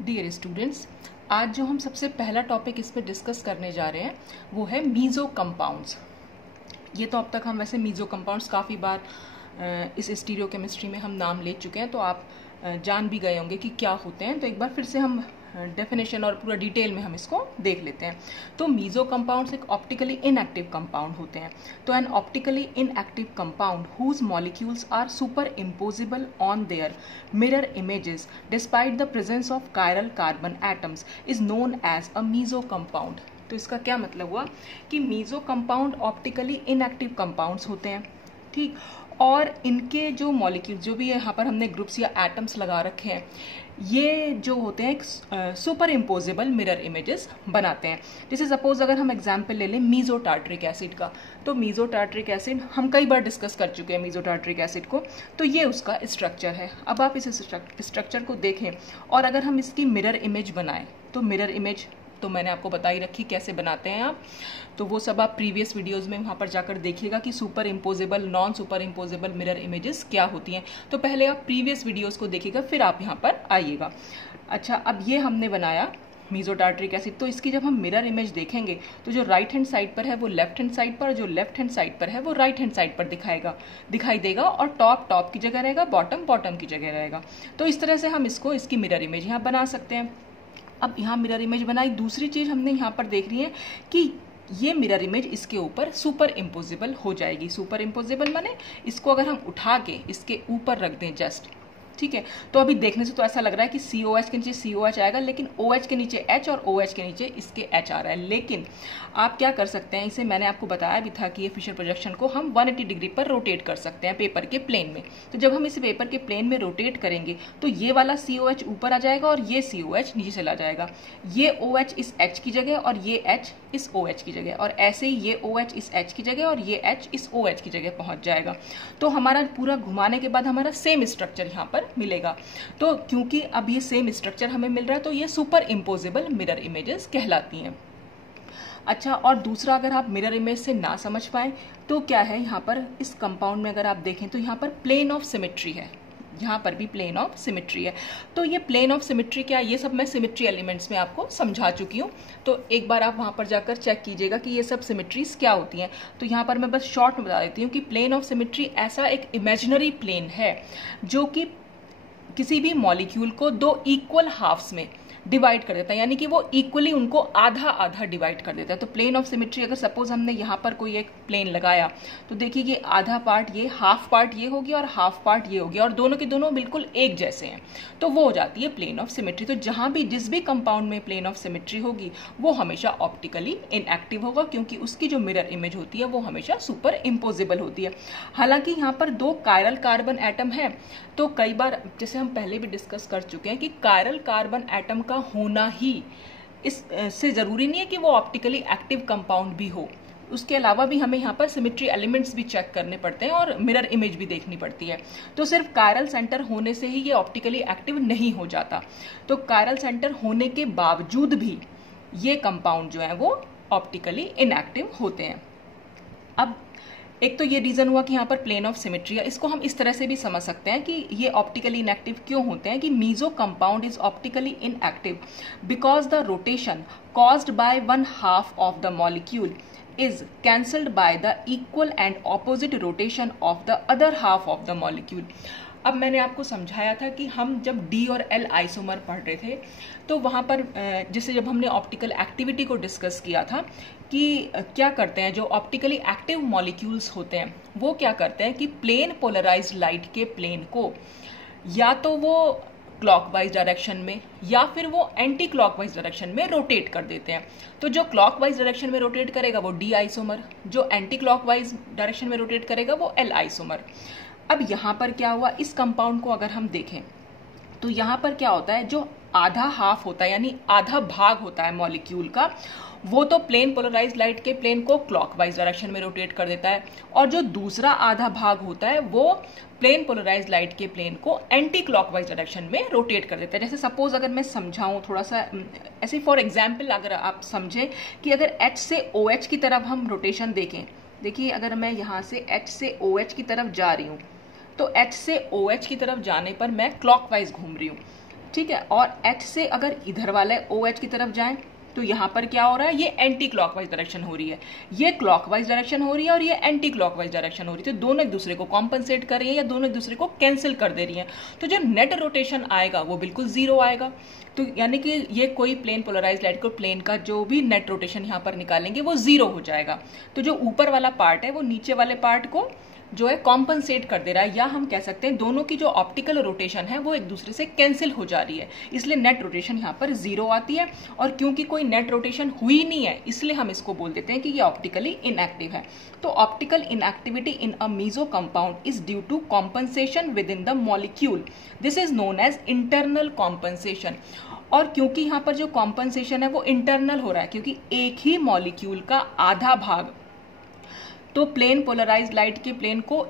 Dear students, आज जो हम सबसे पहला टॉपिक इस पे डिस्कस करने जा रहे हैं वो है मीज़ो कंपाउंड्स। ये तो अब तक हम वैसे मीज़ो कंपाउंड्स काफ़ी बार इस स्टीरियोकेमिस्ट्री में हम नाम ले चुके हैं, तो आप जान भी गए होंगे कि क्या होते हैं। तो एक बार फिर से हम डेफिनेशन और पूरा डिटेल में हम इसको देख लेते हैं। तो मीज़ो कंपाउंड्स एक ऑप्टिकली इनएक्टिव कंपाउंड होते हैं। तो an optically inactive compound whose molecules are superimposable on their mirror images despite the presence of chiral carbon atoms is known as a meso compound. तो इसका क्या मतलब हुआ कि meso compound optically inactive compounds होते हैं, ठीक। और इनके जो मॉलिक्यूल्स जो भी यहाँ पर हमने ग्रुप्स या एटम्स लगा रखे हैं, ये जो होते हैं एक सुपर इम्पोजेबल मिरर इमेजेस बनाते हैं। जैसे सपोज अगर हम एग्जांपल ले लें मीज़ो टार्ट्रिक एसिड का, तो मीज़ो टार्ट्रिक एसिड हम कई बार डिस्कस कर चुके हैं मीज़ो टार्ट्रिक एसिड को। तो ये उसका स्ट्रक्चर है। अब आप इस स्ट्रक्चर को देखें और अगर हम इसकी मिरर इमेज बनाएं, तो मिरर इमेज तो मैंने आपको बता ही रखी कैसे बनाते हैं आप, तो वो सब आप प्रीवियस वीडियोस में वहाँ पर जाकर देखिएगा कि super imposable, non super imposable mirror images क्या होती हैं। तो पहले आप प्रीवियस वीडियोस को देखिएगा, फिर आप यहाँ पर आइएगा। अच्छा, अब ये हमने बनाया मीज़ो टार्ट्रिक एसिड। तो इसकी जब हम मिरर इमेज देखेंगे तो जो राइट हैंड साइड पर है वो लेफ्ट हैंड साइड पर, जो लेफ्ट हैंड साइड पर है वो राइट हैंड साइड पर दिखाई देगा, और टॉप टॉप की जगह रहेगा, बॉटम बॉटम की जगह रहेगा। तो इस तरह से हम इसकी मिरर इमेज यहाँ बना सकते हैं। अब यहाँ मिरर इमेज बनाई। दूसरी चीज़ हमने यहाँ पर देख रही है कि ये मिरर इमेज इसके ऊपर सुपर इम्पोजिबल हो जाएगी। सुपर इम्पोजिबल माने इसको अगर हम उठा के इसके ऊपर रख दें जस्ट, ठीक है। तो अभी देखने से तो ऐसा लग रहा है कि COH के नीचे COH आएगा, लेकिन OH के नीचे H और OH के नीचे इसके H आ रहा है। लेकिन आप क्या कर सकते हैं, इसे मैंने आपको बताया भी था कि ये फिशर प्रोजेक्शन को हम 180 डिग्री पर रोटेट कर सकते हैं पेपर के प्लेन में। तो जब हम इसे पेपर के प्लेन में रोटेट करेंगे तो ये वाला COH ऊपर आ जाएगा और ये COH नीचे चला जाएगा। ये OH इस H की जगह और ये H इस OH की जगह, और ऐसे ही ये OH इस H की जगह और ये H इस OH की जगह पहुंच जाएगा। तो हमारा पूरा घुमाने के बाद हमारा सेम स्ट्रक्चर यहाँ पर मिलेगा। तो क्योंकि अब ये सेम स्ट्रक्चर हमें मिल रहा है, तो ये सुपर इम्पोजेबल मिरर इमेजेस कहलाती हैं। अच्छा, और दूसरा अगर आप मिरर इमेज से ना समझ पाए तो क्या है, यहाँ पर इस कंपाउंड में अगर आप देखें तो यहाँ पर प्लेन ऑफ सिमेट्री है। यहाँ पर भी प्लेन ऑफ सिमेट्री है। तो ये प्लेन ऑफ सिमेट्री क्या है, ये सब मैं सिमेट्री एलिमेंट्स में आपको समझा चुकी हूँ। तो एक बार आप वहाँ पर जाकर चेक कीजिएगा कि ये सब सिमेट्रीज क्या होती हैं। तो यहाँ पर मैं बस शॉर्ट में बता देती हूँ कि प्लेन ऑफ सिमेट्री ऐसा एक इमेजिनरी प्लेन है जो कि किसी भी मॉलिक्यूल को दो इक्वल हाफ्स में डिवाइड कर देता है, यानी कि वो इक्वली उनको आधा आधा डिवाइड कर देता है। तो प्लेन ऑफ सिमेट्री अगर सपोज हमने यहाँ पर कोई एक प्लेन लगाया तो देखिए ये आधा पार्ट ये, हाफ पार्ट ये हो गया और हाफ पार्ट ये हो गया, और दोनों के दोनों बिल्कुल एक जैसे हैं, तो वो हो जाती है प्लेन ऑफ सिमेट्री। तो जहाँ भी जिस भी कंपाउंड में प्लेन ऑफ सिमेट्री होगी वो हमेशा ऑप्टिकली इनएक्टिव होगा, क्योंकि उसकी जो मिरर इमेज होती है वो हमेशा सुपर इम्पोजिबल होती है। हालांकि यहाँ पर दो कायरल कार्बन एटम है, तो कई बार जैसे हम पहले भी डिस्कस कर चुके हैं कि कायरल कार्बन एटम का होना ही इससे जरूरी नहीं है कि वो ऑप्टिकली एक्टिव कंपाउंड भी हो। उसके अलावा भी हमें यहाँ पर सिमेट्री एलिमेंट्स भी चेक करने पड़ते हैं और मिरर इमेज भी देखनी पड़ती है। तो सिर्फ कायरल सेंटर होने से ही ये ऑप्टिकली एक्टिव नहीं हो जाता। तो कायरल सेंटर होने के बावजूद भी ये कंपाउंड जो है वो ऑप्टिकली इनएक्टिव होते हैं। अब एक तो ये रीजन हुआ कि यहाँ पर प्लेन ऑफ सिमेट्री है। इसको हम इस तरह से भी समझ सकते हैं कि ये ऑप्टिकली इनएक्टिव क्यों होते हैं, कि meso compound is optically inactive because the rotation caused by one half of the molecule is cancelled by the equal and opposite rotation of the other half of the molecule। अब मैंने आपको समझाया था कि हम जब D और L isomer पढ़ रहे थे तो वहाँ पर जैसे जब हमने ऑप्टिकल एक्टिविटी को डिस्कस किया था कि क्या करते हैं जो ऑप्टिकली एक्टिव मॉलिक्यूल्स होते हैं वो क्या करते हैं कि प्लेन पोलराइज्ड लाइट के प्लेन को या तो वो क्लॉकवाइज डायरेक्शन में या फिर वो एंटी क्लॉकवाइज डायरेक्शन में रोटेट कर देते हैं। तो जो क्लॉकवाइज डायरेक्शन में रोटेट करेगा वो D आइसोमर, जो एंटी क्लॉकवाइज डायरेक्शन में रोटेट करेगा वो L आइसोमर। अब यहाँ पर क्या हुआ, इस कंपाउंड को अगर हम देखें तो यहाँ पर क्या होता है, जो आधा हाफ होता है यानी आधा भाग होता है मॉलिक्यूल का, वो तो प्लेन पोलराइज्ड लाइट के प्लेन को क्लॉकवाइज डायरेक्शन में रोटेट कर देता है, और जो दूसरा आधा भाग होता है वो प्लेन पोलराइज्ड लाइट के प्लेन को एंटी क्लॉकवाइज डायरेक्शन में रोटेट कर देता है। जैसे सपोज अगर मैं समझाऊं थोड़ा सा ऐसे, फॉर एग्जाम्पल अगर आप समझे कि अगर H से OH की तरफ हम रोटेशन देखें, देखिए अगर मैं यहाँ से H से OH की तरफ जा रही हूँ तो H से OH की तरफ जाने पर मैं क्लॉकवाइज घूम रही हूँ, ठीक है। और H से अगर इधर वाले OH की तरफ जाएं तो यहाँ पर क्या हो रहा है, ये एंटी क्लॉकवाइज डायरेक्शन हो रही है, ये क्लॉकवाइज डायरेक्शन हो रही है और ये एंटी क्लॉकवाइज डायरेक्शन हो रही है। तो दोनों एक दूसरे को कॉम्पनसेट कर रही है या दोनों एक दूसरे को कैंसिल कर दे रही है। तो जो नेट रोटेशन आएगा वो बिल्कुल जीरो आएगा। तो यानी कि ये कोई प्लेन पोलराइज लाइट को प्लेन का जो भी नेट रोटेशन यहाँ पर निकालेंगे वो जीरो हो जाएगा। तो जो ऊपर वाला पार्ट है वो नीचे वाले पार्ट को जो है कॉम्पनसेट कर दे रहा है, या हम कह सकते हैं दोनों की जो ऑप्टिकल रोटेशन है वो एक दूसरे से कैंसिल हो जा रही है, इसलिए नेट रोटेशन यहाँ पर जीरो आती है। और क्योंकि कोई नेट रोटेशन हुई नहीं है इसलिए हम इसको बोल देते हैं कि ये ऑप्टिकली इनएक्टिव है। तो optical inactivity in a meso compound is due to compensation within the molecule, this is known as internal compensation. और क्योंकि यहाँ पर जो कॉम्पनसेशन है वो इंटरनल हो रहा है, क्योंकि एक ही मॉलिक्यूल का आधा भाग तो प्लेन पोलराइज्ड लाइट के प्लेन को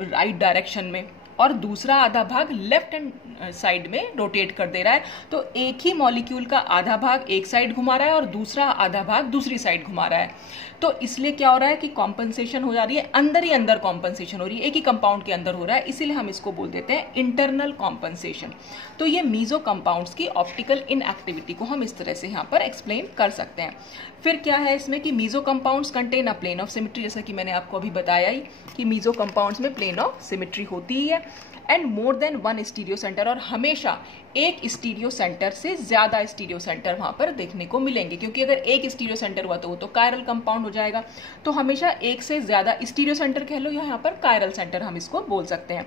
राइट डायरेक्शन में और दूसरा आधा भाग लेफ्ट हैंड साइड में रोटेट कर दे रहा है। तो एक ही मॉलिक्यूल का आधा भाग एक साइड घुमा रहा है और दूसरा आधा भाग दूसरी साइड घुमा रहा है। तो इसलिए क्या हो रहा है कि कॉम्पनसेशन हो जा रही है, अंदर ही अंदर कॉम्पनसेशन हो रही है, एक ही कंपाउंड के अंदर हो रहा है, इसीलिए हम इसको बोल देते हैं इंटरनल कॉम्पनसेशन। तो ये मीजो कंपाउंड्स की ऑप्टिकल इनएक्टिविटी को हम इस तरह से यहाँ पर एक्सप्लेन कर सकते हैं। फिर क्या है इसमें कि meso compounds contain a plane of symmetry, जैसा कि मैंने आपको अभी बताया ही कि मीजो कंपाउंड्स में प्लेन ऑफ सिमेट्री होती ही है, and more than one stereocentre, और हमेशा एक स्टीरियो सेंटर से ज्यादा स्टीरियो सेंटर वहां पर देखने को मिलेंगे, क्योंकि अगर एक स्टीरियो सेंटर हुआ तो वो तो कायरल कंपाउंड हो जाएगा। तो हमेशा एक से ज्यादा स्टीरियो सेंटर कह लो या यहाँ पर कायरल सेंटर हम इसको बोल सकते हैं।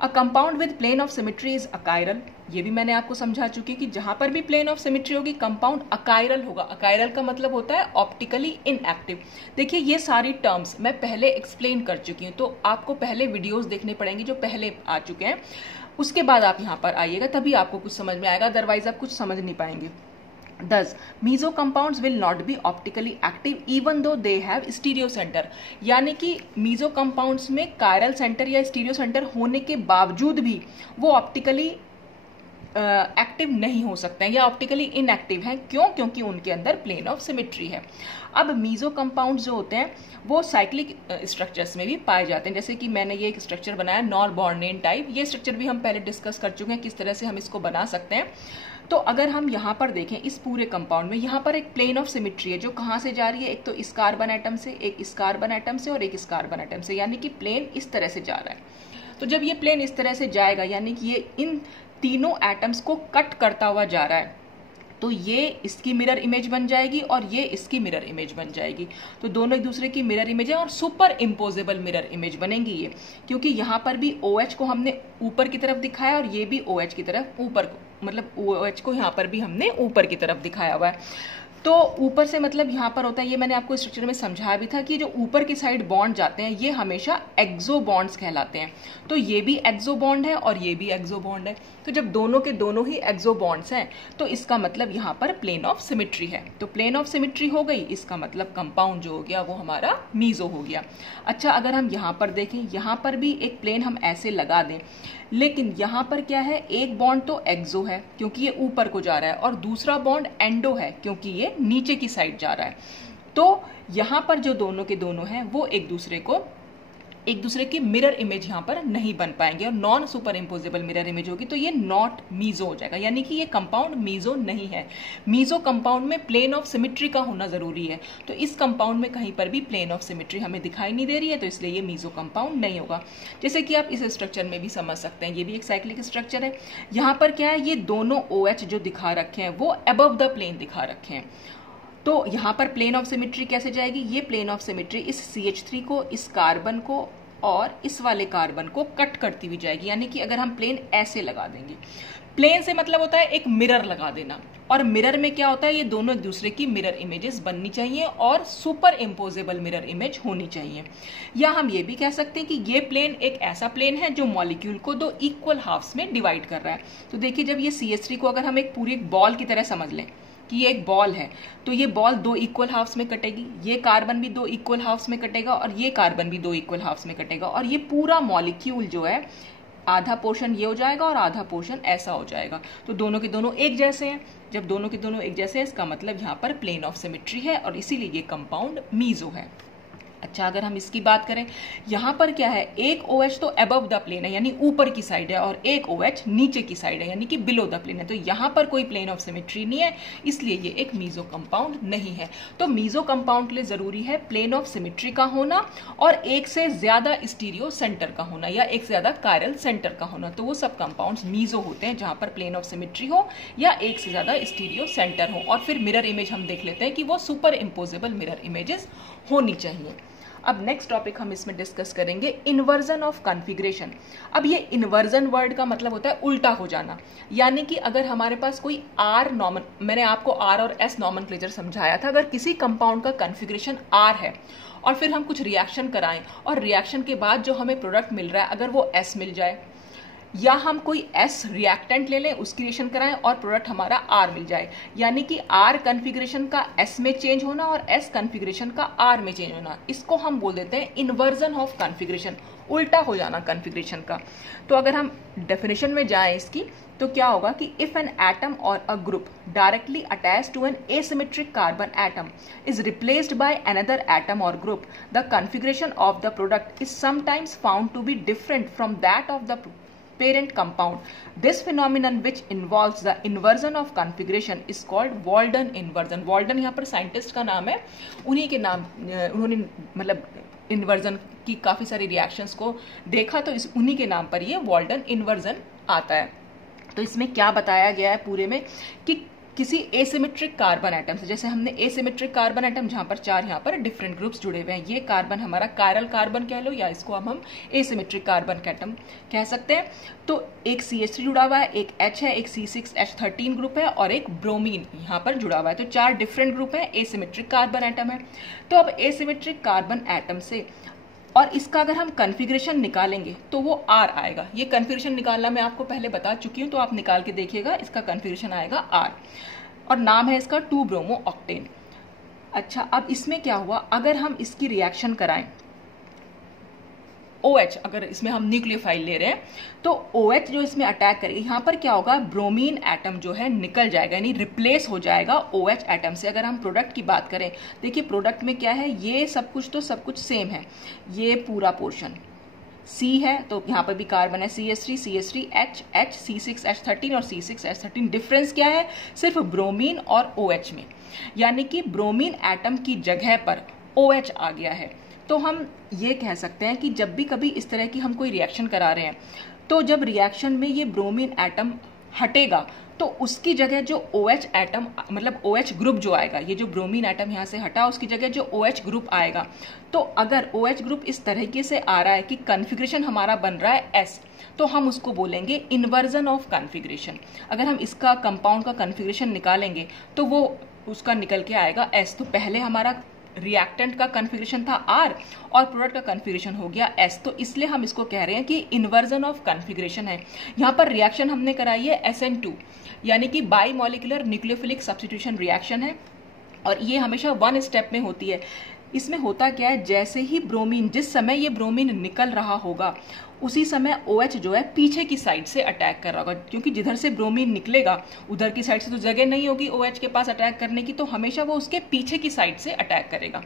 A compound with plane of symmetry is achiral, ये भी मैंने आपको समझा चुकी कि जहां पर भी प्लेन ऑफ सिमेट्री होगी कंपाउंड अकायरल होगा। अकायरल का मतलब होता है ऑप्टिकली इनएक्टिव। देखिए ये सारी टर्म्स मैं पहले एक्सप्लेन कर चुकी हूँ, तो आपको पहले वीडियोस देखने पड़ेंगे जो पहले आ चुके हैं, उसके बाद आप यहाँ पर आइएगा तभी आपको कुछ समझ में आएगा, अदरवाइज आप कुछ समझ नहीं पाएंगे। Thus, meso compounds will not be optically active even though they have stereo center, यानी कि मीजो कंपाउंड्स में कायरल सेंटर या स्टीरियो सेंटर होने के बावजूद भी वो ऑप्टिकली एक्टिव नहीं हो सकते हैं या ऑप्टिकली इनएक्टिव हैं। क्यों? क्योंकि उनके अंदर प्लेन ऑफ सिमेट्री है। अब मीजो कंपाउंड्स जो होते हैं वो साइक्लिक स्ट्रक्चर्स में भी पाए जाते हैं, जैसे कि मैंने ये एक स्ट्रक्चर बनाया नॉरबॉर्नियन टाइप, ये स्ट्रक्चर भी हम पहले डिस्कस कर चुके हैं किस तरह से हम इसको बना सकते हैं। तो अगर हम यहाँ पर देखें इस पूरे कंपाउंड में, यहाँ पर एक प्लेन ऑफ सिमेट्री है जो कहाँ से जा रही है, एक तो इस कार्बन एटम से, एक इस कार्बन एटम से और एक इस कार्बन एटम से, यानी कि प्लेन इस तरह से जा रहा है। तो जब ये प्लेन इस तरह से जाएगा यानी कि ये इन तीनों एटम्स को कट करता हुआ जा रहा है, तो ये इसकी मिरर इमेज बन जाएगी और ये इसकी मिरर इमेज बन जाएगी। तो दोनों एक दूसरे की मिरर इमेज है और सुपर इम्पोजेबल मिरर इमेज बनेंगी ये, क्योंकि यहाँ पर भी OH को हमने ऊपर की तरफ दिखाया और ये भी OH की तरफ ऊपर, मतलब OH को यहाँ पर भी हमने ऊपर की तरफ दिखाया हुआ है। तो ऊपर से मतलब यहाँ पर होता है, ये मैंने आपको स्ट्रक्चर में समझाया भी था कि जो ऊपर की साइड बॉन्ड जाते हैं ये हमेशा एक्सो बॉन्ड्स कहलाते हैं। तो ये भी एक्सो बॉन्ड है और ये भी एक्सो बॉन्ड है। तो जब दोनों के दोनों ही एक्सो बॉन्ड्स हैं तो इसका मतलब यहाँ पर प्लेन ऑफ सिमेट्री है। तो प्लेन ऑफ सिमेट्री हो गई, इसका मतलब कंपाउंड जो हो गया वो हमारा मीजो हो गया। अच्छा, अगर हम यहाँ पर देखें, यहाँ पर भी एक प्लेन हम ऐसे लगा दें, लेकिन यहाँ पर क्या है, एक बॉन्ड तो एक्सो है क्योंकि ये ऊपर को जा रहा है और दूसरा बॉन्ड एंडो है क्योंकि ये नीचे की साइड जा रहा है। तो यहाँ पर जो दोनों के दोनों हैं वो एक दूसरे की मिरर इमेज यहाँ पर नहीं बन पाएंगे और non super imposable mirror image होगी, तो ये नॉट मीजो हो जाएगा, यानी कि ये कंपाउंड मीजो नहीं है। मीजो कंपाउंड में प्लेन ऑफ सिमेट्री का होना जरूरी है, तो इस कंपाउंड में कहीं पर भी प्लेन ऑफ सिमेट्री हमें दिखाई नहीं दे रही है, तो इसलिए ये मीजो कंपाउंड नहीं होगा। जैसे कि आप इस स्ट्रक्चर में भी समझ सकते हैं, ये भी एक साइक्लिक स्ट्रक्चर है। यहाँ पर क्या है, ये दोनों OH जो दिखा रखे हैं वो अबव द प्लेन दिखा रखे हैं। तो यहाँ पर प्लेन ऑफ सिमेट्री कैसे जाएगी, ये प्लेन ऑफ सिमेट्री इस CH3 को, इस कार्बन को और इस वाले कार्बन को कट करती हुई जाएगी। यानी कि अगर हम प्लेन ऐसे लगा देंगे, प्लेन से मतलब होता है एक मिरर लगा देना, और मिरर में क्या होता है, ये दोनों एक दूसरे की मिरर इमेजेस बननी चाहिए और सुपर इम्पोजेबल मिरर इमेज होनी चाहिए। या हम ये भी कह सकते हैं कि ये प्लेन एक ऐसा प्लेन है जो मॉलिक्यूल को दो इक्वल हाफ्स में डिवाइड कर रहा है। तो देखिए, जब ये CH3 को अगर हम एक पूरी बॉल की तरह समझ लें कि ये एक बॉल है, तो ये बॉल दो इक्वल हाफ्स में कटेगी, ये कार्बन भी दो इक्वल हाफ्स में कटेगा और ये कार्बन भी दो इक्वल हाफ्स में कटेगा, और ये पूरा मॉलिक्यूल जो है आधा पोर्शन ये हो जाएगा और आधा पोर्शन ऐसा हो जाएगा। तो दोनों के दोनों एक जैसे हैं। जब दोनों के दोनों एक जैसे हैं, इसका मतलब यहाँ पर प्लेन ऑफ सिमेट्री है और इसीलिए ये कंपाउंड मीजो है। अच्छा, अगर हम इसकी बात करें, यहाँ पर क्या है, एक OH तो अबव द प्लेन है यानी ऊपर की साइड है, और एक OH नीचे की साइड है यानी कि बिलो द प्लेन है। तो यहाँ पर कोई प्लेन ऑफ सिमेट्री नहीं है, इसलिए ये एक मीजो कंपाउंड नहीं है। तो मीजो कंपाउंड के लिए जरूरी है प्लेन ऑफ सिमेट्री का होना और एक से ज्यादा स्टीरियो सेंटर का होना या एक से ज्यादा कायरल सेंटर का होना। तो वो सब कंपाउंड्स मीजो होते हैं जहां पर प्लेन ऑफ सिमेट्री हो या एक से ज्यादा स्टीरियो सेंटर हो। और फिर मिरर इमेज हम देख लेते हैं कि वो सुपर इम्पोजेबल मिरर इमेजेस होनी चाहिए। अब नेक्स्ट टॉपिक हम इसमें डिस्कस करेंगे इन्वर्जन ऑफ कॉन्फ़िगरेशन। अब ये इन्वर्जन वर्ड का मतलब होता है उल्टा हो जाना, यानी कि अगर हमारे पास कोई R नॉर्मल, मैंने आपको R और S नॉमेनक्लेचर समझाया था, अगर किसी कंपाउंड का कॉन्फ़िगरेशन R है और फिर हम कुछ रिएक्शन कराएं और रिएक्शन के बाद जो हमें प्रोडक्ट मिल रहा है अगर वो S मिल जाए, या हम कोई S रिएक्टेंट ले लें, उसकी रिएक्शन कराएं और प्रोडक्ट हमारा R मिल जाए, यानी कि R कॉन्फ़िगरेशन का S में चेंज होना और S कॉन्फ़िगरेशन का R में चेंज होना, इसको हम बोल देते हैं इन्वर्जन ऑफ कॉन्फ़िगरेशन, उल्टा हो जाना कॉन्फ़िगरेशन का। तो अगर हम डेफिनेशन में जाएं इसकी, तो क्या होगा कि if an atom or a group directly attached to an asymmetric carbon atom is replaced by another atom or group, the configuration of the product is sometimes found to be different from that of the parent compound. This phenomenon which involves the inversion of configuration is called Walden inversion. Walden यहाँ पर scientist का नाम है, उन्हीं के नाम, उन्होंने मतलब इन्वर्जन की काफ़ी सारी रिएक्शंस को देखा, तो इस उन्हीं के नाम पर ये वॉल्डन इन्वर्जन आता है। तो इसमें क्या बताया गया है पूरे में कि किसी एसिमेट्रिक कार्बन एटम से, जैसे हमने एसिमेट्रिक कार्बन एटम जहां पर 4 यहाँ पर डिफरेंट ग्रुप्स जुड़े हुए हैं, ये कार्बन हमारा कायरल कार्बन कह लो या इसको अब हम एसिमेट्रिक कार्बन एटम कह सकते हैं। तो एक CH3 जुड़ा हुआ है, एक H है, एक C6H13 ग्रुप है और एक ब्रोमीन यहाँ पर जुड़ा हुआ है। तो 4 डिफरेंट ग्रुप है, एसिमेट्रिक कार्बन एटम है। तो अब एसिमेट्रिक कार्बन एटम से और इसका अगर हम कॉन्फ़िगरेशन निकालेंगे तो वो R आएगा। ये कॉन्फ़िगरेशन निकालना मैं आपको पहले बता चुकी हूँ, तो आप निकाल के देखिएगा, इसका कॉन्फ़िगरेशन आएगा R और नाम है इसका 2 ब्रोमो ऑक्टेन। अच्छा, अब इसमें क्या हुआ, अगर हम इसकी रिएक्शन कराएं OH, अगर इसमें हम न्यूक्लियोफाइल ले रहे हैं तो OH जो इसमें अटैक करेगी, यहाँ पर क्या होगा, ब्रोमीन एटम जो है निकल जाएगा यानी रिप्लेस हो जाएगा OH एटम से। अगर हम प्रोडक्ट की बात करें, देखिए प्रोडक्ट में क्या है, ये सब कुछ तो सब कुछ सेम है, ये पूरा पोर्शन C है तो यहाँ पर भी कार्बन है CH3 H C6H13 और C6H13। डिफरेंस क्या है, सिर्फ ब्रोमीन और OH में, यानी कि ब्रोमीन एटम की जगह पर OH आ गया है। तो हम ये कह सकते हैं कि जब भी कभी इस तरह की हम कोई रिएक्शन करा रहे हैं, तो जब रिएक्शन में ये ब्रोमीन एटम हटेगा तो उसकी जगह जो OH एटम मतलब OH ग्रुप जो आएगा, ये जो ब्रोमीन एटम यहाँ से हटा उसकी जगह जो OH ग्रुप आएगा, तो अगर OH ग्रुप इस तरीके से आ रहा है कि कॉन्फ़िगरेशन हमारा बन रहा है S, तो हम उसको बोलेंगे इन्वर्जन ऑफ कॉन्फ़िगरेशन। अगर हम इसका कंपाउंड का कॉन्फ़िगरेशन निकालेंगे तो वो उसका निकल के आएगा S। तो पहले हमारा रिएक्टेंट का कॉन्फ़िगरेशन था R और प्रोडक्ट का कॉन्फ़िगरेशन हो गया S, तो इसलिए हम इसको कह रहे हैं कि इन्वर्जन ऑफ कॉन्फ़िगरेशन है। यहाँ पर रिएक्शन हमने कराई है SN2 यानी कि by molecular nucleophilic substitution reaction है, और ये हमेशा 1 स्टेप में होती है। इसमें होता क्या है, जैसे ही ब्रोमीन, जिस समय ये ब्रोमीन निकल रहा होगा उसी समय OH जो है पीछे की साइड से अटैक कर रहा होगा, क्योंकि जिधर से ब्रोमीन निकलेगा उधर की साइड से तो जगह नहीं होगी OH के पास अटैक करने की, तो हमेशा वो उसके पीछे की साइड से अटैक करेगा।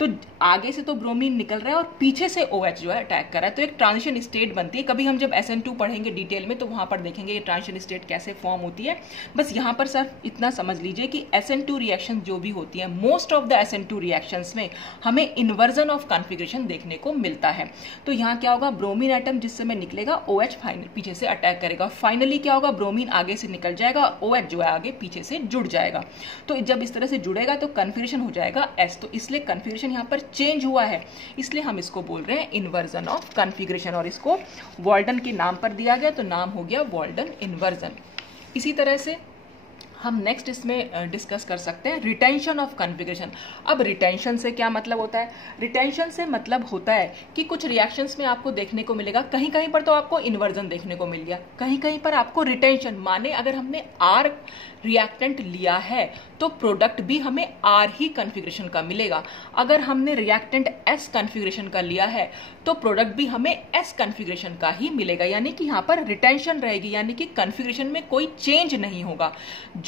तो आगे से तो ब्रोमीन निकल रहा है और पीछे से OH जो है अटैक कर रहा है, तो एक ट्रांजिशन स्टेट बनती है। कभी हम जब SN2 पढ़ेंगे डिटेल में तो वहां पर देखेंगे ये ट्रांजिशन स्टेट कैसे फॉर्म होती है। बस यहाँ पर सिर्फ इतना समझ लीजिए कि SN2 रिएक्शन जो भी होती है, most of the SN2 reactions में हमें इन्वर्जन ऑफ कॉन्फ़िगरेशन देखने को मिलता है। तो यहाँ क्या होगा, ब्रोमीन एटम जिस समय निकलेगा OH फाइनल पीछे से अटैक करेगा, फाइनली क्या होगा, ब्रोमीन आगे से निकल जाएगा, OH जो है आगे पीछे से जुड़ जाएगा। तो जब इस तरह से जुड़ेगा तो कॉन्फ़िगरेशन हो जाएगा S। तो इसलिए कॉन्फ़िगरेशन यहाँ पर चेंज हुआ है, इसलिए हम इसको बोल रहे हैं इन्वर्जन ऑफ कॉन्फ़िगरेशन, और इसको वॉल्डन के नाम पर दिया गया, तो नाम हो गया वॉल्डन इन्वर्जन। इसी तरह से हम नेक्स्ट इसमें डिस्कस कर सकते हैं रिटेंशन ऑफ कॉन्फ़िगरेशन। अब रिटेंशन से क्या मतलब होता है, रिटेंशन से मतलब होता है कि कुछ रिएक्शंस में आपको देखने को मिलेगा, कहीं कहीं पर तो आपको इन्वर्जन देखने को मिल गया, कहीं कहीं पर आपको रिटेंशन, माने अगर हमने R रिएक्टेंट लिया है तो प्रोडक्ट भी हमें R ही कॉन्फ़िगरेशन का मिलेगा। अगर हमने रिएक्टेंट S कॉन्फ़िगरेशन का लिया है तो प्रोडक्ट भी हमें S कॉन्फ़िगरेशन का ही मिलेगा, यानी कि यहाँ पर रिटेंशन रहेगी, यानी कि कॉन्फ़िगरेशन में कोई चेंज नहीं होगा।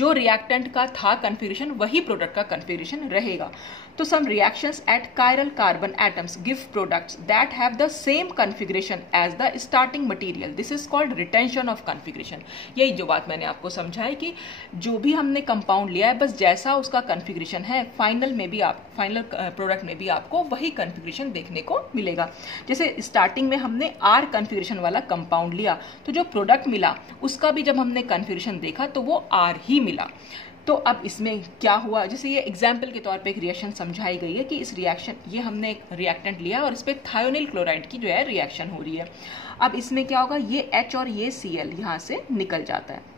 जो रिएक्टेंट का था कन्फिग्रेशन वही प्रोडक्ट का कन्फिग्रेशन रहेगा। तो some reactions at chiral carbon atoms give products that have the same configuration as the starting material. This is called retention of configuration. यही जो बात मैंने आपको समझाई कि जो भी हमने कंपाउंड लिया है बस जैसा उसका कन्फिग्रेशन है फाइनल प्रोडक्ट में भी आपको वही कन्फिग्रेशन देखने को मिलेगा। जैसे स्टार्टिंग में हमने R कन्फिग्रेशन वाला कंपाउंड लिया तो जो प्रोडक्ट मिला उसका भी जब हमने कन्फिग्रेशन देखा तो वो R ही मिला। तो अब इसमें क्या हुआ, जैसे ये एग्जाम्पल के तौर पे एक रिएक्शन समझाई गई है कि इस रिएक्शन ये हमने एक रिएक्टेंट लिया और इस पे थायोनिल क्लोराइड की जो है रिएक्शन हो रही है। अब इसमें क्या होगा, ये H और ये Cl यहाँ से निकल जाता है।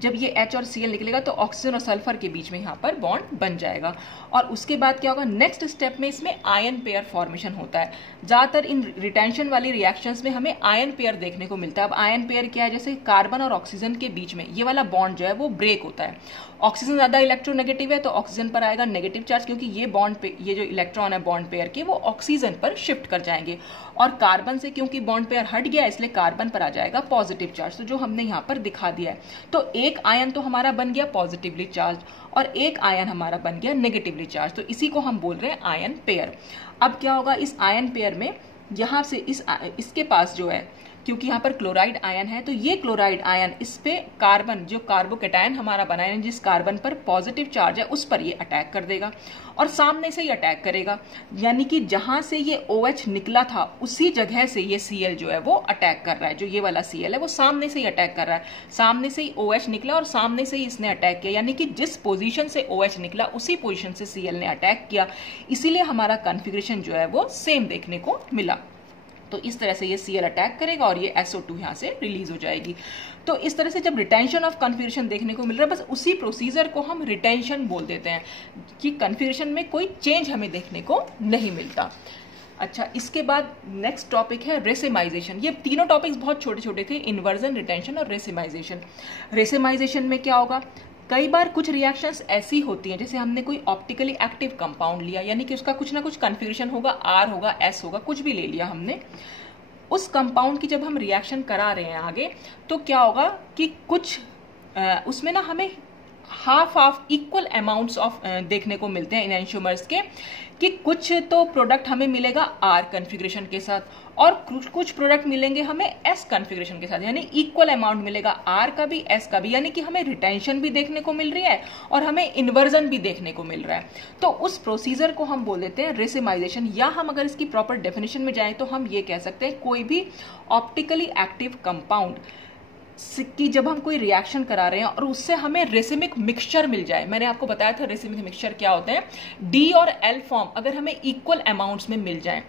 जब ये H और Cl निकलेगा तो ऑक्सीजन और सल्फर के बीच में यहाँ पर बॉन्ड बन जाएगा और उसके बाद क्या होगा, नेक्स्ट स्टेप में इसमें आयन पेयर फॉर्मेशन होता है। ज्यादातर इन रिटेंशन वाली रिएक्शंस में हमें आयन पेयर देखने को मिलता है। अब आयन पेयर क्या है, जैसे कार्बन और ऑक्सीजन के बीच में ये वाला बॉन्ड जो है वो ब्रेक होता है। ऑक्सीजन ज्यादा इलेक्ट्रोनेगेटिव है तो ऑक्सीजन पर आएगा नेगेटिव चार्ज, क्योंकि ये बॉन्ड पे ये जो इलेक्ट्रॉन है बॉन्ड पेयर के वो ऑक्सीजन पर शिफ्ट कर जाएंगे और कार्बन से क्योंकि बॉन्ड पेयर हट गया इसलिए कार्बन पर आ जाएगा पॉजिटिव चार्ज। तो जो हमने यहाँ पर दिखा दिया है, तो एक आयन तो हमारा बन गया पॉजिटिवली चार्ज और एक आयन हमारा बन गया नेगेटिवली चार्ज। तो इसी को हम बोल रहे हैं आयन पेयर। अब क्या होगा, इस आयन पेयर में यहाँ से इसके पास जो है, क्योंकि यहाँ पर क्लोराइड आयन है तो ये क्लोराइड आयन इस पे कार्बन जो कार्बोकेटायन हमारा बना है जिस कार्बन पर पॉजिटिव चार्ज है उस पर ये अटैक कर देगा और सामने से ही अटैक करेगा, यानी कि जहां से ये OH निकला था उसी जगह से ये Cl जो है वो अटैक कर रहा है। जो ये वाला Cl है वो सामने से ही अटैक कर रहा है, सामने से ही OH निकला और सामने से ही इसने अटैक किया, यानी कि जिस पोजीशन से OH निकला उसी पोजीशन से Cl ने अटैक किया, इसीलिए हमारा कॉन्फ़िगरेशन जो है वो सेम देखने को मिला। तो इस तरह से ये Cl अटैक करेगा और ये SO2 यहाँ से रिलीज हो जाएगी। तो इस तरह से जब रिटेंशन ऑफ कन्फिग्रेशन देखने को मिल रहा है, बस उसी प्रोसीजर को हम रिटेंशन बोल देते हैं कि कन्फिग्रेशन में कोई चेंज हमें देखने को नहीं मिलता। अच्छा, इसके बाद नेक्स्ट टॉपिक है रेसिमाइजेशन। ये तीनों टॉपिक्स बहुत छोटे छोटे थे, इन्वर्जन, रिटेंशन और रेसिमाइजेशन। रेसिमाइजेशन में क्या होगा, कई बार कुछ रिएक्शंस ऐसी होती हैं, जैसे हमने कोई ऑप्टिकली एक्टिव कंपाउंड लिया, यानी कि उसका कुछ ना कुछ कन्फिग्रेशन होगा, R होगा, S होगा, कुछ भी ले लिया हमने। उस कंपाउंड की जब हम रिएक्शन करा रहे हैं आगे, तो क्या होगा कि कुछ उसमें ना हमें हाफ इक्वल अमाउंट्स ऑफ देखने को मिलते हैं इनएंशियोमर्स के, कि कुछ तो प्रोडक्ट हमें मिलेगा R कन्फिग्रेशन के साथ और कुछ प्रोडक्ट मिलेंगे हमें S कन्फिग्रेशन के साथ, यानी इक्वल अमाउंट मिलेगा R का भी S का भी, यानी कि हमें रिटेंशन भी देखने को मिल रही है और हमें इन्वर्जन भी देखने को मिल रहा है। तो उस प्रोसीजर को हम बोल देते हैं रेसिमाइजेशन, या हम अगर इसकी प्रॉपर डेफिनेशन में जाएं तो हम ये कह सकते हैं कोई भी ऑप्टिकली एक्टिव कंपाउंड कि जब हम कोई रिएक्शन करा रहे हैं और उससे हमें रेसिमिक मिक्सचर मिल जाए। मैंने आपको बताया था रेसिमिक मिक्सचर क्या होते हैं, D और L फॉर्म अगर हमें इक्वल अमाउंट्स में मिल जाए,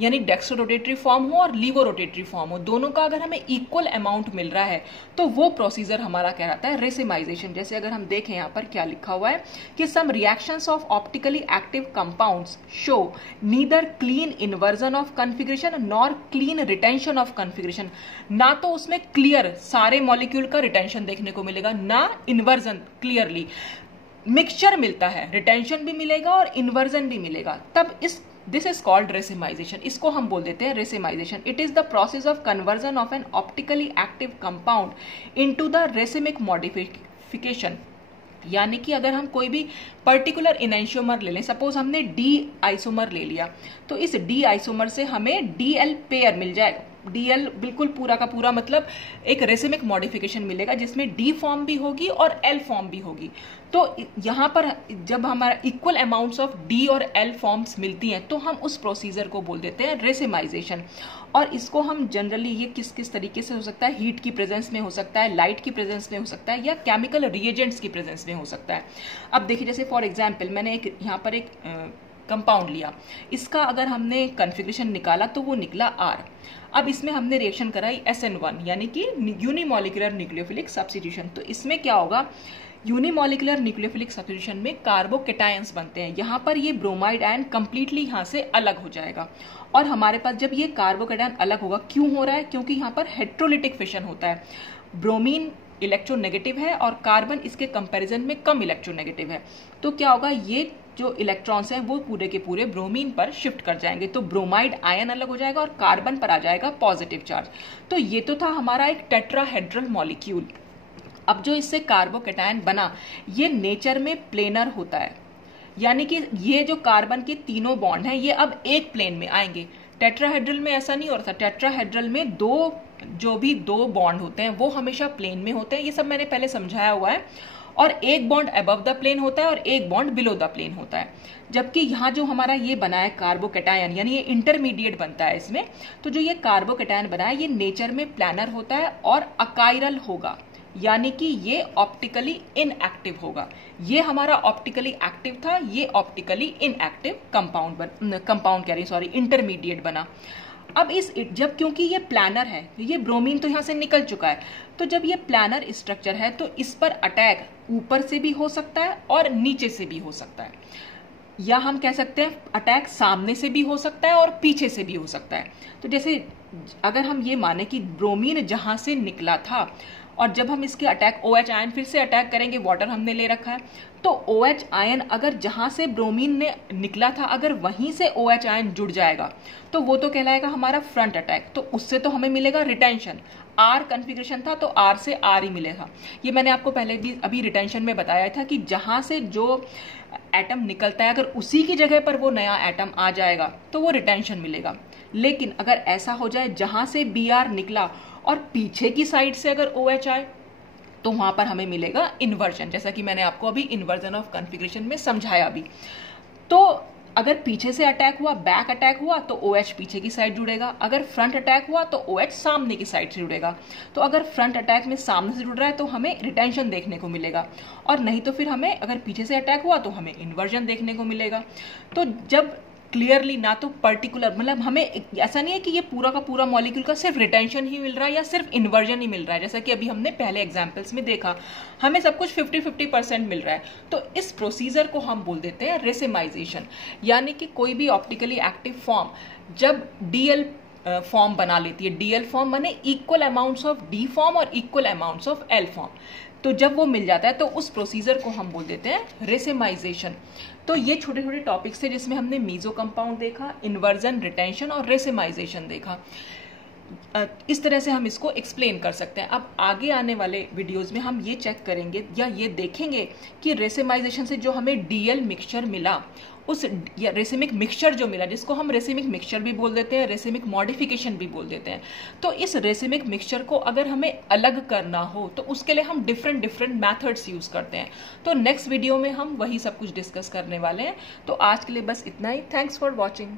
यानी डेक्स्ट्रो रोटेटरी फॉर्म हो और लीवो रोटेटरी फॉर्म हो, दोनों का अगर हमें इक्वल अमाउंट मिल रहा है तो वो प्रोसीजर हमारा कहलाता है रेसिमाइजेशन। जैसे अगर हम देखें यहाँ पर क्या लिखा हुआ है कि some reactions of optically active compounds show neither clean inversion of configuration nor clean retention of configuration. ना तो उसमें क्लियर सारे मॉलिक्यूल का रिटेंशन देखने को मिलेगा, ना इन्वर्जन क्लियरली, मिक्सचर मिलता है, रिटेंशन भी मिलेगा और इन्वर्जन भी मिलेगा, तब दिस इज कॉल्ड रेसिमाइजेशन। इसको हम बोल देते हैं racemisation. It is the process of conversion of N optically active compound into the racemic modification. यानी कि अगर हम कोई भी पर्टिकुलर इनएंशियोमर ले लें, सपोज हमने D आइसोमर ले लिया, तो इस D आइसोमर से हमें DL पेयर मिल जाएगा। DL बिल्कुल पूरा का पूरा मतलब एक रेसिमिक मॉडिफिकेशन मिलेगा जिसमें D फॉर्म भी होगी और L फॉर्म भी होगी। तो यहाँ पर जब हमारा इक्वल अमाउंट्स ऑफ D और L फॉर्म्स मिलती हैं तो हम उस प्रोसीजर को बोल देते हैं रेसिमाइजेशन। और इसको हम जनरली ये किस किस तरीके से हो सकता है, हीट की प्रेजेंस में हो सकता है, लाइट की प्रेजेंस में हो सकता है, या केमिकल रिएजेंट्स की प्रेजेंस में हो सकता है। अब देखिए, जैसे फॉर एग्जाम्पल मैंने यहाँ पर एक कंपाउंड लिया, इसका अगर हमने कन्फिग्रेशन निकाला तो वो निकला R। अब इसमें हमने रिएक्शन कराई SN1 यानी कि यूनिमॉलिक्यूलर न्यूक्लियोफिलिक सब्स्टिट्यूशन। तो इसमें क्या होगा, यूनिमॉलिक्यूलर न्यूक्लियोफिलिक सब्स्टिट्यूशन में कार्बोकेटायंस बनते हैं। यहाँ पर ये ब्रोमाइड आयन कंप्लीटली यहाँ से अलग हो जाएगा और हमारे पास जब ये कार्बोकेटायन अलग होगा, क्यों हो रहा है, क्योंकि यहाँ पर हेट्रोलिटिक फिशन होता है। ब्रोमीन इलेक्ट्रोनेगेटिव है और कार्बन इसके कंपैरिजन में कम इलेक्ट्रोनेगेटिव है। तो क्या होगा, ये जो इलेक्ट्रॉन्स हैं वो पूरे के पूरे ब्रोमीन पर शिफ्ट कर जाएंगे, तो ब्रोमाइड आयन अलग हो जाएगा और कार्बन पर आ जाएगा पॉजिटिव चार्ज। तो ये तो था हमारा एक टेट्राहेड्रल मॉलिक्यूल। अब जो इससे कार्बोकैटायन बना ये नेचर में प्लेनर होता है, यानी कि ये जो कार्बन के तीनों बॉन्ड हैं ये अब एक प्लेन में आएंगे। टेट्राहेड्रल में ऐसा नहीं होता। टेट्राहेड्रल में जो भी दो बॉन्ड होते हैं वो हमेशा प्लेन में होते हैं, ये सब मैंने पहले समझाया हुआ है। और एक बॉन्ड अबव द प्लेन होता है और एक बॉन्ड बिलो द प्लेन होता है। जबकि यहाँ जो हमारा ये बना है कार्बोकैटायन, यानी ये इंटरमीडिएट बनता है इसमें, तो जो ये कार्बोकैटायन बना है ये नेचर में प्लानर होता है और अकायरल होगा, यानी कि ये ऑप्टिकली इनएक्टिव होगा। ये हमारा ऑप्टिकली एक्टिव था, ये ऑप्टिकली इनएक्टिव इंटरमीडिएट बना। अब जब क्योंकि ये प्लानर है, ये ब्रोमीन तो यहाँ से निकल चुका है, तो जब ये प्लानर स्ट्रक्चर है तो इस पर अटैक ऊपर से भी हो सकता है और नीचे से भी हो सकता है, या हम कह सकते हैं अटैक सामने से भी हो सकता है और पीछे से भी हो सकता है। तो जैसे अगर हम ये माने कि ब्रोमीन जहां से निकला था और जब हम इसके अटैक OH आयन फिर से अटैक करेंगे, वाटर हमने ले रखा है, तो OH आयन अगर जहां से ब्रोमीन ने निकला था अगर वहीं से OH आयन जुड़ जाएगा तो वो तो कहलाएगा हमारा फ्रंट अटैक, तो उससे तो हमें मिलेगा रिटेंशन। R कन्फिग्रेशन था तो R से R ही मिलेगा। ये मैंने आपको पहले भी अभी रिटेंशन में बताया था कि जहां से जो एटम निकलता है अगर उसी की जगह पर वो नया एटम आ जाएगा तो वो रिटेंशन मिलेगा। लेकिन अगर ऐसा हो जाए जहां से Br निकला और पीछे की साइड से अगर OH आए तो वहां पर हमें मिलेगा इन्वर्जन, जैसा कि मैंने आपको अभी इन्वर्जन ऑफ कन्फिग्रेशन में समझाया भी। तो अगर पीछे से अटैक हुआ, बैक अटैक हुआ, तो OH पीछे की साइड जुड़ेगा। अगर फ्रंट अटैक हुआ तो OH सामने की साइड से जुड़ेगा। तो अगर फ्रंट अटैक में सामने से जुड़ रहा है तो हमें रिटेंशन देखने को मिलेगा, और नहीं तो फिर हमें अगर पीछे से अटैक हुआ तो हमें इन्वर्जन देखने को मिलेगा। तो जब क्लियरली ना तो पर्टिकुलर, मतलब हमें ऐसा नहीं है कि ये पूरा का पूरा मॉलिक्यूल का सिर्फ रिटेंशन ही मिल रहा है या सिर्फ इन्वर्जन ही मिल रहा है, जैसा कि अभी हमने पहले एग्जांपल्स में देखा, हमें सब कुछ 50-50% मिल रहा है। तो इस प्रोसीजर को हम बोल देते हैं रेसिमाइजेशन, यानी कि कोई भी ऑप्टिकली एक्टिव फॉर्म जब डीएल फॉर्म बना लेती है, डीएल फॉर्म माने equal amounts of D form और equal amounts of L form, तो जब वो मिल जाता है तो उस प्रोसीजर को हम बोल देते हैं रेसिमाइजेशन। तो ये छोटे छोटे टॉपिक्स थे जिसमें हमने मीजो कंपाउंड देखा, इन्वर्जन, रिटेंशन और रेसिमाइजेशन देखा। इस तरह से हम इसको एक्सप्लेन कर सकते हैं। अब आगे आने वाले वीडियोस में हम ये चेक करेंगे या ये देखेंगे कि रेसिमाइजेशन से जो हमें डीएल मिक्सचर मिला, उस या रेसिमिक मिक्सचर जो मिला, जिसको हम रेसिमिक मिक्सचर भी बोल देते हैं, रेसिमिक मॉडिफिकेशन भी बोल देते हैं, तो इस रेसिमिक मिक्सचर को अगर हमें अलग करना हो तो उसके लिए हम डिफरेंट मैथड्स यूज करते हैं। तो नेक्स्ट वीडियो में हम वही सब कुछ डिस्कस करने वाले हैं। तो आज के लिए बस इतना ही। Thanks for watching.